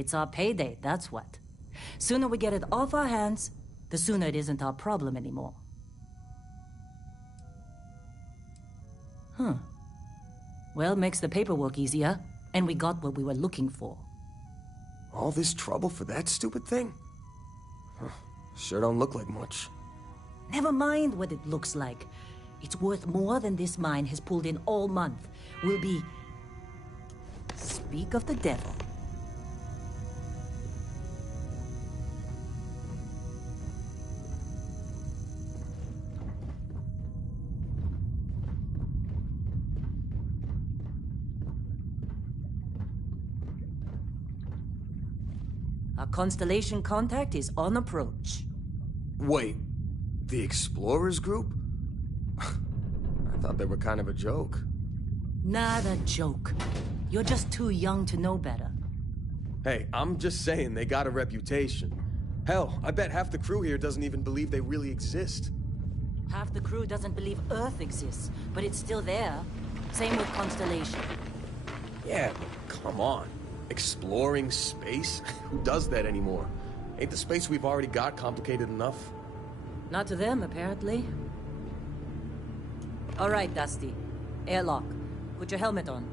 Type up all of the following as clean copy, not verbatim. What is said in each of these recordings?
It's our payday, that's what. Sooner we get it off our hands, the sooner it isn't our problem anymore. Huh. Well, makes the paperwork easier, and we got what we were looking for. All this trouble for that stupid thing? Huh. Sure don't look like much. Never mind what it looks like. It's worth more than this mine has pulled in all month. We'll be... Speak of the devil. Our Constellation contact is on approach. Wait, the Explorers group? I thought they were kind of a joke. Not a joke. You're just too young to know better. Hey, I'm just saying they got a reputation. Hell, I bet half the crew here doesn't even believe they really exist. Half the crew doesn't believe Earth exists, but it's still there. Same with Constellation. Yeah, but come on. Exploring space? Who does that anymore? Ain't the space we've already got complicated enough? Not to them, apparently. All right, Dusty. Airlock. Put your helmet on.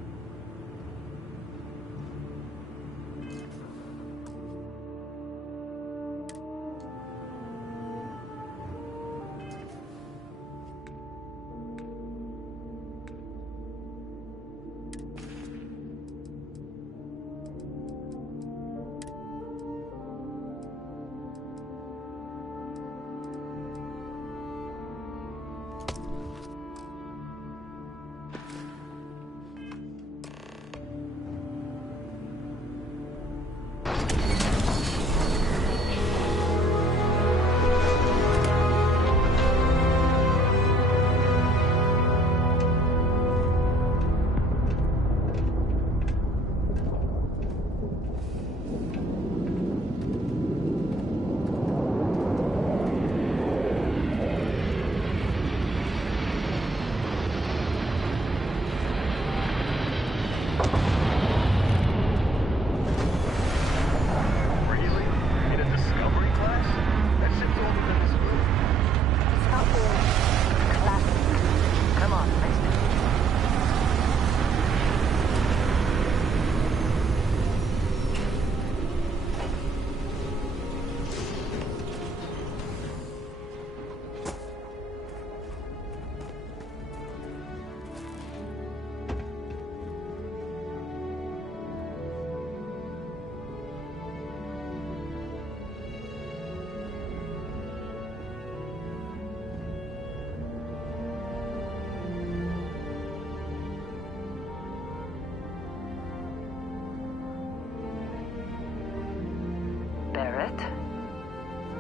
Barrett?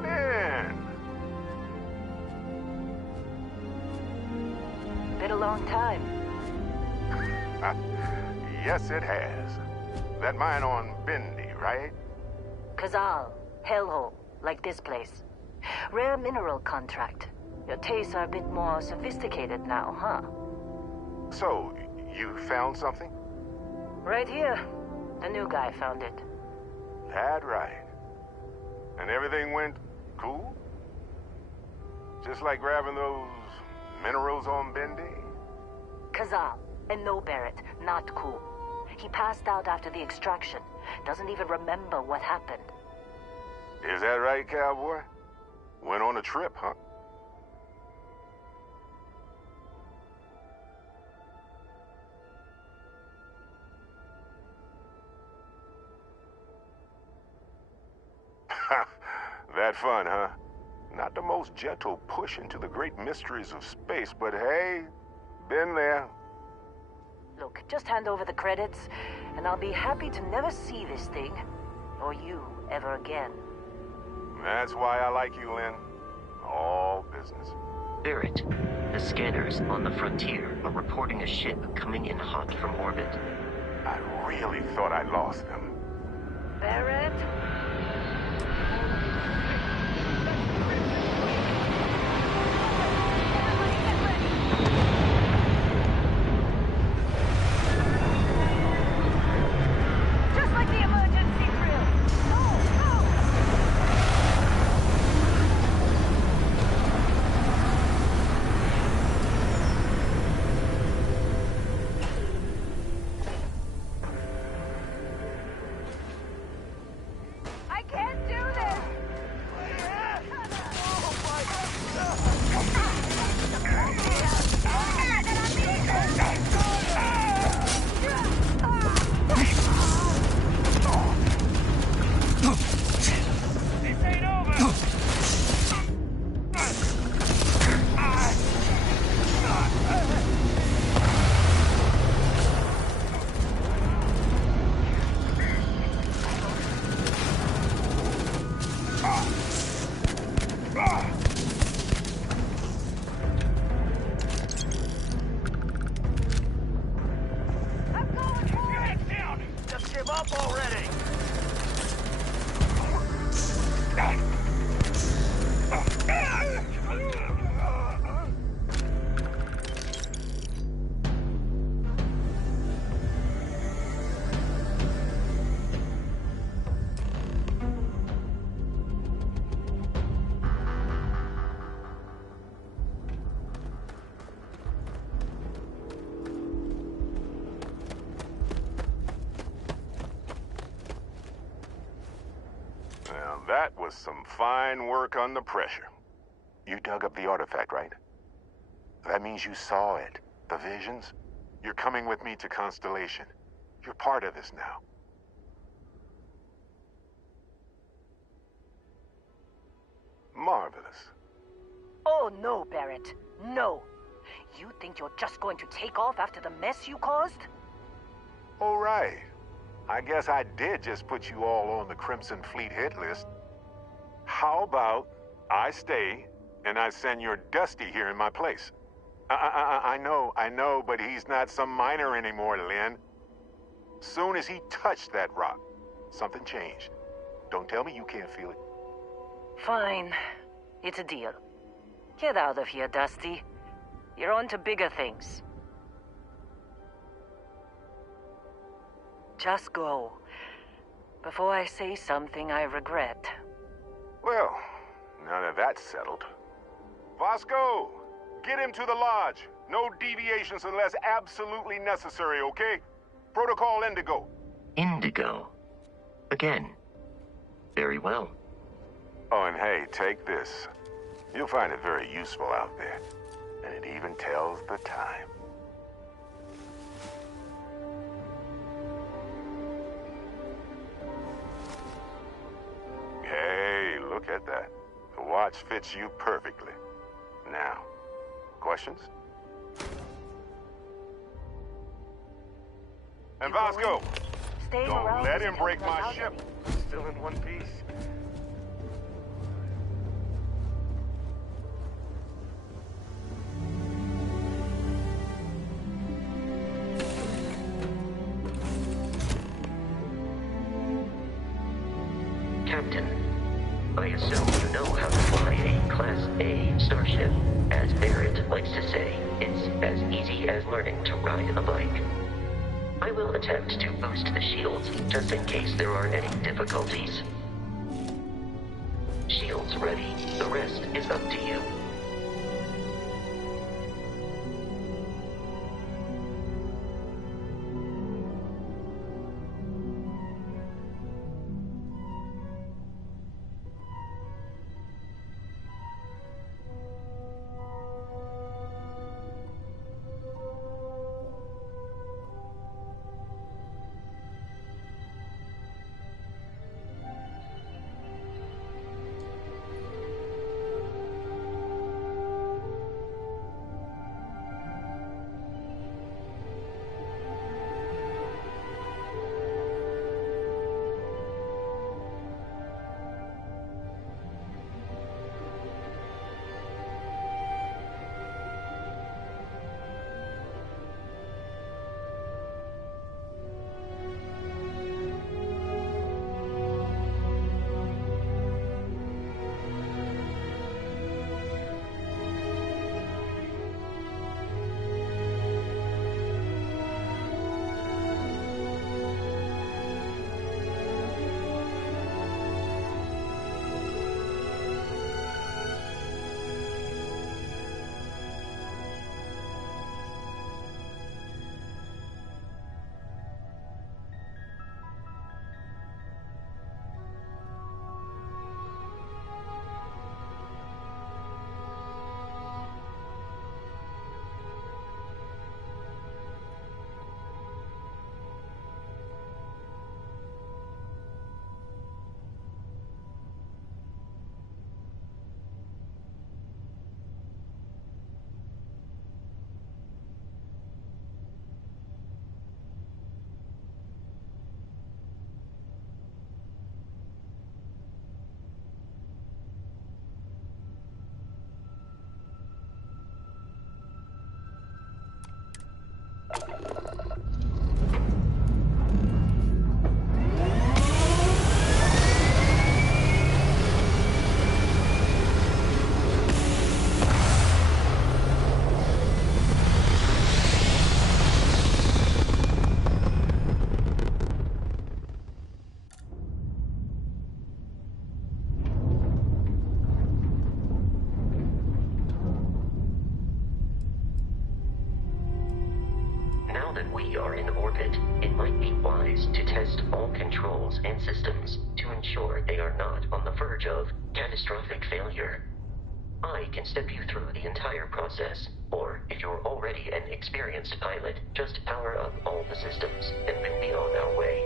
Man! Been a long time. Yes, it has. That mine on Bendy, right? Kazal. Hellhole. Like this place. Rare mineral contract. Your tastes are a bit more sophisticated now, huh? So, you found something? Right here. The new guy found it. That right. And everything went cool? Just like grabbing those minerals on Bendy? Kazal. And no Barrett. Not cool. He passed out after the extraction. Doesn't even remember what happened. Is that right, cowboy? Went on a trip, huh? That fun, huh? Not the most gentle push into the great mysteries of space, but hey, been there. Look, just hand over the credits, and I'll be happy to never see this thing, or you, ever again. That's why I like you, Lynn. All business. Barrett, the scanners on the frontier are reporting a ship coming in hot from orbit. I really thought I lost them. Barrett? Just like the emergency drill. That was some fine work under pressure. You dug up the artifact, right? That means you saw it. The visions? You're coming with me to Constellation. You're part of this now. Marvelous. Oh, no, Barrett. No. You think you're just going to take off after the mess you caused? All right. I guess I did just put you all on the Crimson Fleet hit list. How about I stay and I send your Dusty here in my place? I know, but he's not some miner anymore, Lynn. Soon as he touched that rock, something changed. Don't tell me you can't feel it. Fine. It's a deal. Get out of here, Dusty. You're on to bigger things. Just go. Before I say something I regret. Well, now that that's settled. Vasco, get him to the lodge. No deviations unless absolutely necessary, okay? Protocol Indigo. Indigo. Again. Very well. Oh, and hey, take this. You'll find it very useful out there. And it even tells the time. Hey, look at that. The watch fits you perfectly. Now, questions? And Vasco, Staying don't around let is him break helping us my out ship. any. Still in one piece. Captain, I assume you know how to fly a Class A starship. As Barrett likes to say, it's as easy as learning to ride a bike. I will attempt to boost the shields, just in case there are any difficulties. Shields ready. The rest is up to you. Now that we are in orbit, it might be wise to test all controls and systems to ensure they are not on the verge of catastrophic failure. I can step you through the entire process, or if you're already an experienced pilot, just power up all the systems and we'll be on our way.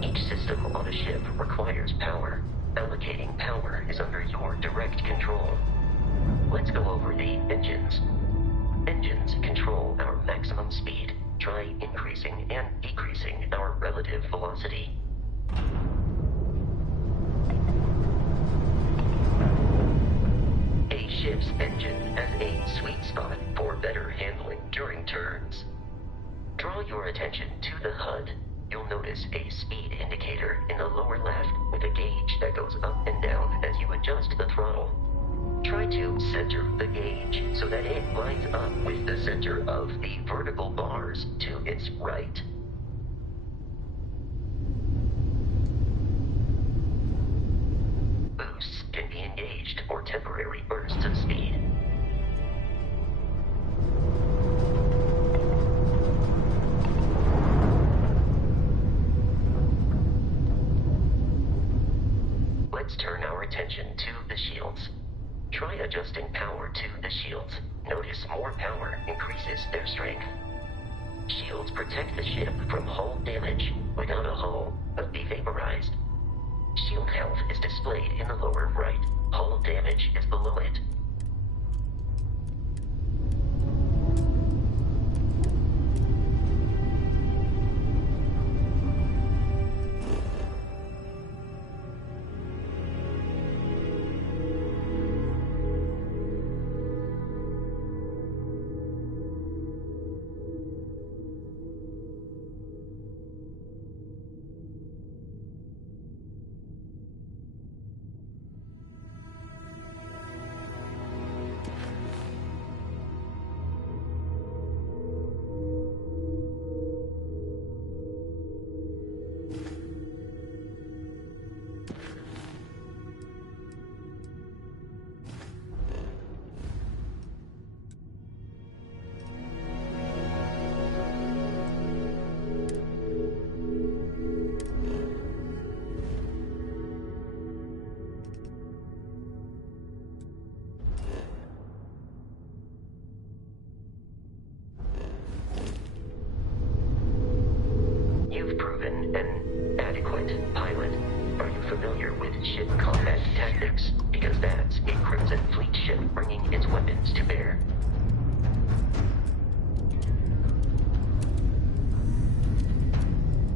Each system on a ship requires power. Allocating power is under your direct control. Let's go over the engines. Engines control our maximum speed. Try increasing and decreasing our relative velocity. A ship's engine has a sweet spot for better handling during turns. Draw your attention to the HUD. You'll notice a speed indicator in the lower left with a gauge that goes up and down as you adjust the throttle. Try to center the gauge so that it lines up with the center of the vertical bars to its right. Boosts can be engaged for temporary bursts of speed. Let's turn our attention to the shields. Try adjusting power to the shields. Notice more power increases their strength. Shields protect the ship from hull damage. Without a hull, but be vaporized. Shield health is displayed in the lower right. Hull damage is below it. You've proven an adequate pilot. Are you familiar with ship combat tactics? Because that's a Crimson Fleet ship bringing its weapons to bear.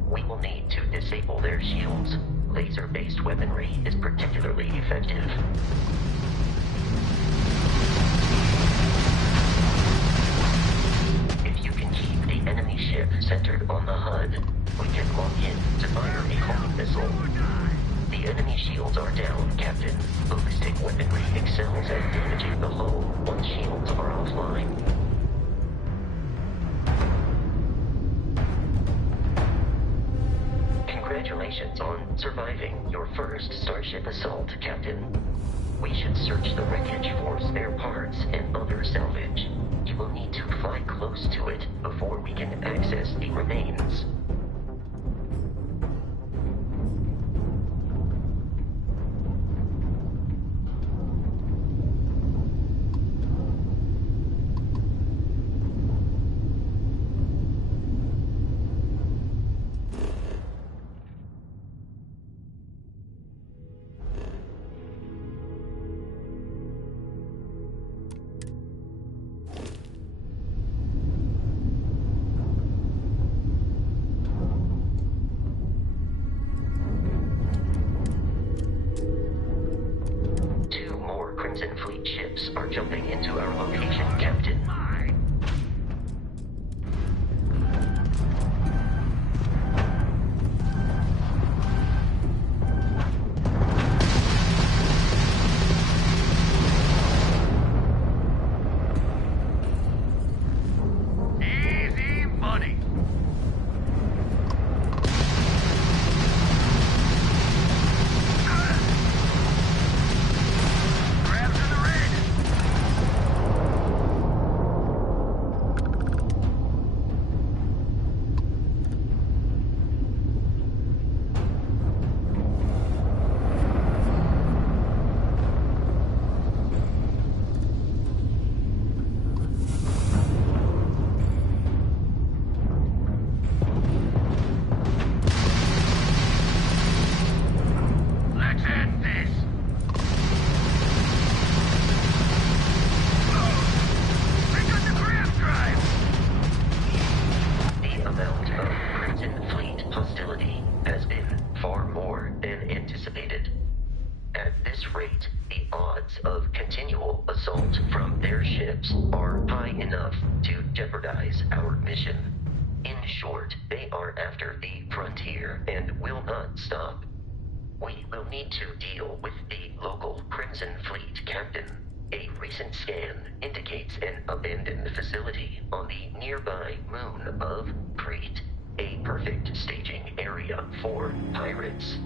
We will need to disable their shields. Laser-based weaponry is particularly effective. If you can keep the enemy ship centered on the HUD, we can lock in to fire a homing missile. The enemy shields are down, Captain. Ballistic weaponry excels at damaging the hull once shields are offline. Congratulations on surviving your first Starship assault, Captain. We should search the wreckage for spare parts and other salvage. You will need to fly close to it before we can access the remains. ships are jumping into our location, Captain. Easy money. Grab to the rig. Let's end this. Bring on the grab drive. The amount of Crimson Fleet hostility has been far more than anticipated. At this rate, the odds of continual assault from their ships are high enough to jeopardize our mission. In short, they are after the frontier and will not stop. We will need to deal with the local Crimson Fleet captain. A recent scan indicates an abandoned facility on the nearby moon of Crete, a perfect staging area for pirates.